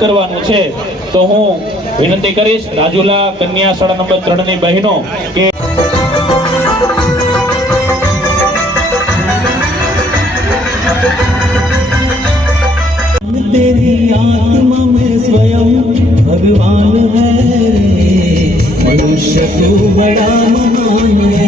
કરવાનું છે તો હું વિનંતી કરીશ રાજુલા કન્યા શાળા નંબર 3 ની બહેનો કે तेरी आत्मा में स्वयं भगवान है रे, मनुष्य तो बड़ा महान है।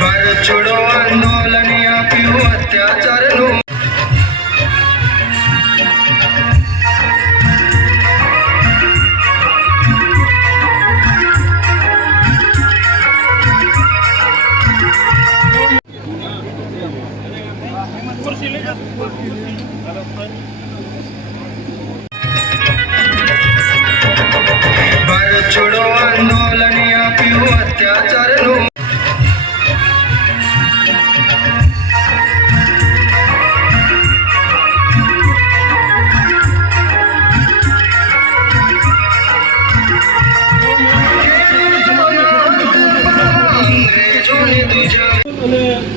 भारत छोड़ो आंदोलन आप्યું અત્યાચારનું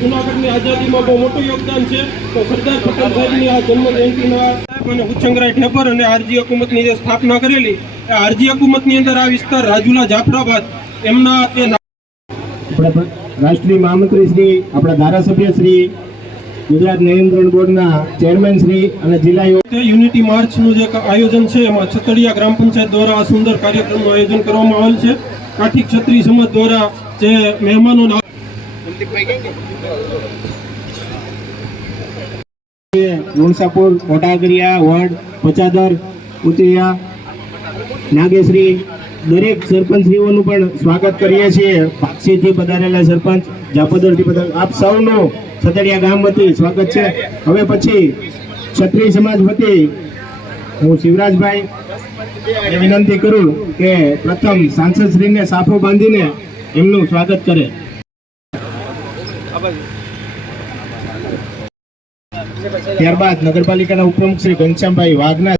જૂનાગઢની આઝાદીમાં બહુ મોટું યોગદાન છે તો સરદાર પટેલ સાહેબની આ જન્મ જયંતિના અને ઉચ્ચંગરાય ઠેબર અને આરજી હુકુમતની જે સ્થાપના કરેલી એ આરજી હુકુમતની અંદર આ વિસ્તાર રાજુલા જાફરાબાદ એમના તે રાષ્ટ્રીય મહામંત્રી શ્રી આપણા ધારાસભ્ય શ્રી ગુજરાત નિયંત્રણ બોર્ડના ચેરમેન શ્રી અને જિલ્લા યુનિટી માર્ચનું જે આયોજન છે એમાં છતડિયા ગ્રામ પંચાયત દ્વારા આ સુંદર કાર્યક્રમનું આયોજન કરવામાં આવેલ છે કાઠી ક્ષત્રિય સમાજ દ્વારા જે મહેમાનો લુણસાપુર મોટાગરિયા વડ પચાદર ઉતરિયા નાગેશ્રી દરેક સરપંચશ્રીઓનું પણ સ્વાગત કરીએ છીએ પાક્ષીથી પધારેલા સરપંચ જાપોદરથી પધારેલા આપ સૌનું છતડિયા ગામ વતી સ્વાગત છે। હવે પછી ક્ષત્રિય સમાજ વતી હું શિવરાજભાઈ વિનંતી કરું કે પ્રથમ સાંસદશ્રીને સાફો બાંધીને એમનું સ્વાગત કરે। ત્યારબાદ નગરપાલિકાના ઉપપ્રમુખ શ્રી ઘનશ્યામભાઈ વાઘના